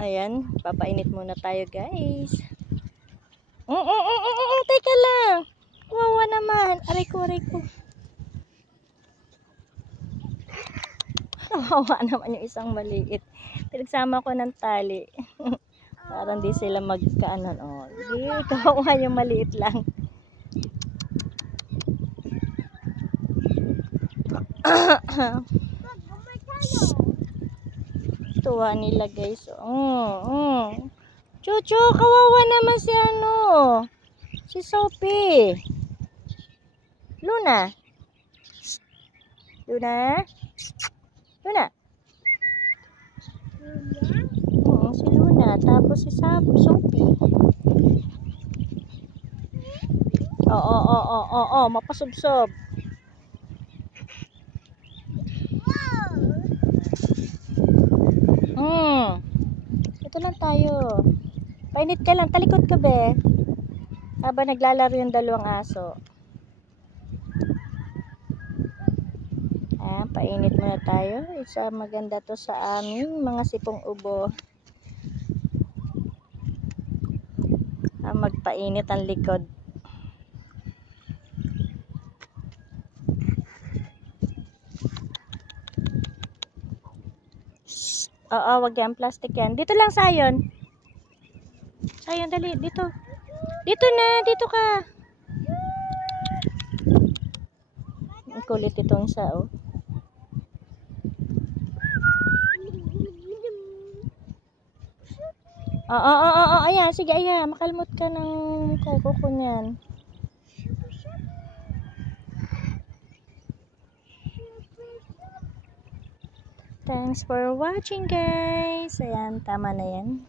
Ayan, papainit muna tayo guys. Teka lang. Wawa naman. Aray ko, aray ko. Wawa naman yung isang maliit. Pinagsama ko ng tali. Parang di sila magkaanan. Oh, di, kawawa yung maliit lang. Tuwa nila guys. Chuchu, kawawa naman si ano. Si Sophie. Luna. Luna. Luna. Si Luna. Tapos si Sophie. Oo. Mapasubsob. Ito lang tayo. Painit ka lang. Talikod ka be. Habang naglalaro yung dalawang aso. Ayan, painit muna tayo. Isa maganda to sa aming mga sipong ubo. Magpainit ang likod. Oo, wag yan. Plastic yan. Dito lang, Sayon. Sayon, dali. Dito. Dito na. Dito ka. Ang kulit itong isa, oh. Oo. Ayan, sige, ayan. Makalmot ka ng kuko niyan. Thanks for watching, guys. Ayan, tama na yan.